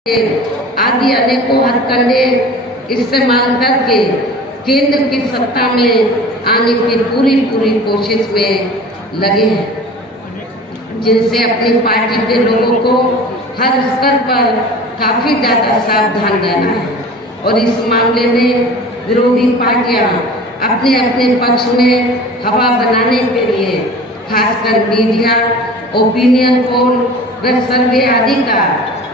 आदि अनेकों हथकंडे इस्तेमाल करके केंद्र की सत्ता में आने की पूरी कोशिश में लगे हैं, जिनसे अपनी पार्टी के लोगों को हर स्तर पर काफी ज्यादा सावधान रहना है। और इस मामले में विरोधी पार्टियां अपने अपने पक्ष में हवा बनाने के लिए खासकर मीडिया, ओपिनियन पोल व सर्वे आदि का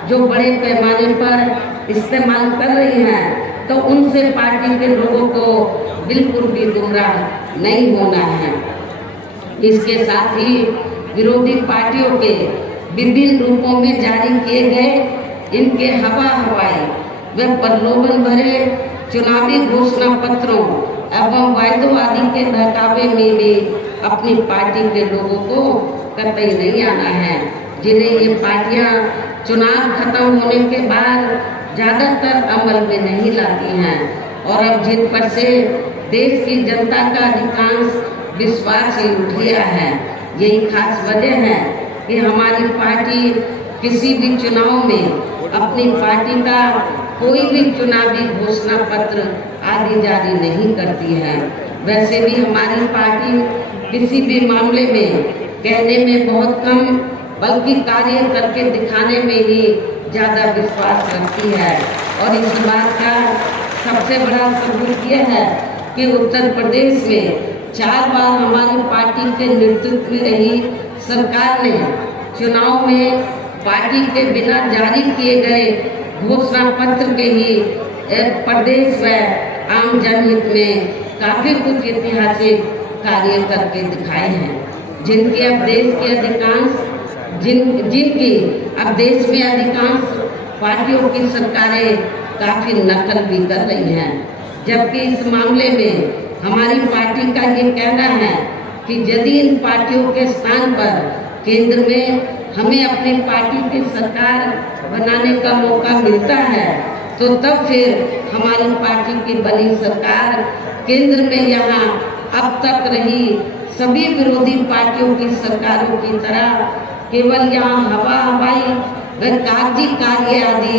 जो बड़े पैमाने पर इस्तेमाल कर रही हैं, तो उनसे पार्टी के लोगों को बिल्कुल भी गुमराह नहीं होना है। इसके साथ ही विरोधी पार्टियों के विभिन्न रूपों में जारी किए गए इनके हवाई व प्रलोभन भरे चुनावी घोषणा पत्रों एवं वायदों आदि के बहकावे में भी अपनी पार्टी के लोगों को कतई नहीं आना है, जिन्हें ये पार्टियां चुनाव खत्म होने के बाद ज्यादातर अमल में नहीं लाती हैं और अब जिन पर से देश की जनता का अधिकांश विश्वास ही उठ गया है। यही खास वजह है कि हमारी पार्टी किसी भी चुनाव में अपनी पार्टी का कोई भी चुनावी घोषणा पत्र आदि जारी नहीं करती है। वैसे भी हमारी पार्टी किसी भी मामले में कहने में बहुत कम बल्कि कार्य करके दिखाने में ही ज्यादा विश्वास रखती है। और इस बात का सबसे बड़ा सबूत यह है कि उत्तर प्रदेश में 4 बार हमारी पार्टी के नेतृत्व में रही सरकार ने चुनाव में पार्टी के बिना जारी किए गए घोषणा पत्र के ही प्रदेश व आम जनहित में काफी कुछ ऐतिहासिक कार्य करके दिखाए हैं, जिनकी अब देश के अधिकांश जिनकी अब देश में अधिकांश पार्टियों की सरकारें काफी नकल भी कर रही हैं। जबकि इस मामले में हमारी पार्टी का ये कहना है कि यदि इन पार्टियों के स्थान पर केंद्र में हमें अपनी पार्टी की सरकार बनाने का मौका मिलता है, तो तब फिर हमारी पार्टी की बनी सरकार केंद्र में यहाँ अब तक रही सभी विरोधी पार्टियों की सरकारों की तरह केवल यहाँ हवाई व कागजी कार्य आदि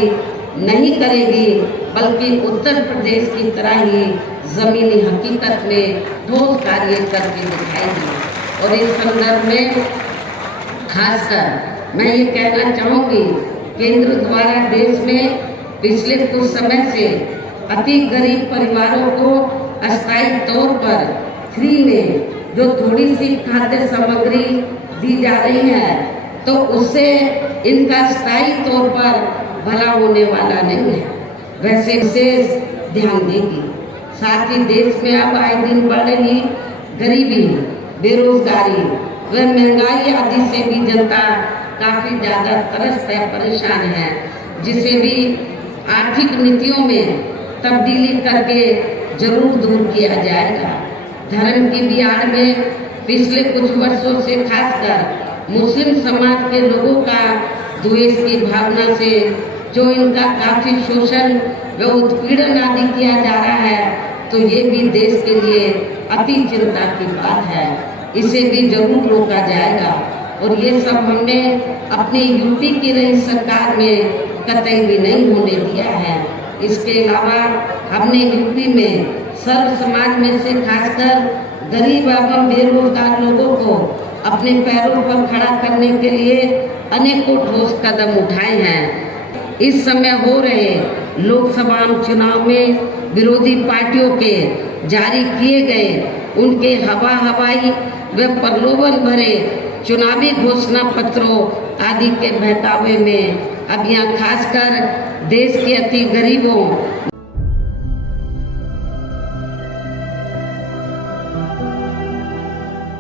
नहीं करेगी, बल्कि उत्तर प्रदेश की तरह ही जमीनी हकीकत में ठोस कार्य करके दिखाएगी। और इस संदर्भ में खासकर मैं ये कहना चाहूँगी, केंद्र द्वारा देश में पिछले कुछ समय से अति गरीब परिवारों को अस्थायी तौर पर फ्री में जो थोड़ी सी खाद्य सामग्री दी जा रही है, तो उससे इनका स्थायी तौर पर भला होने वाला नहीं है। वैसे विशेष ध्यान देगी। साथ ही देश में अब आए दिन बढ़ रही गरीबी, बेरोजगारी व महंगाई आदि से भी जनता काफी ज्यादा त्रस्त है, परेशान है, जिसे भी आर्थिक नीतियों में तब्दीली करके जरूर दूर किया जाएगा। धर्म की भी आड़ में पिछले कुछ वर्षों से खासकर मुस्लिम समाज के लोगों का द्वेष की भावना से जो इनका काफी शोषण व उत्पीड़न आदि किया जा रहा है, तो ये भी देश के लिए अति चिंता की बात है। इसे भी जरूर रोका जाएगा और ये सब हमने अपनी यूपी की रही सरकार में कतई भी नहीं होने दिया है। इसके अलावा हमने यूपी में सर्व समाज में से खासकर गरीब एवं बेरोजगार लोगों को अपने पैरों पर खड़ा करने के लिए अनेकों ठोस कदम उठाए हैं। इस समय हो रहे लोकसभा चुनाव में विरोधी पार्टियों के जारी किए गए उनके हवाई व प्रलोभन भरे चुनावी घोषणा पत्रों आदि के बहकावे में अब यहाँ खासकर देश के अति गरीबों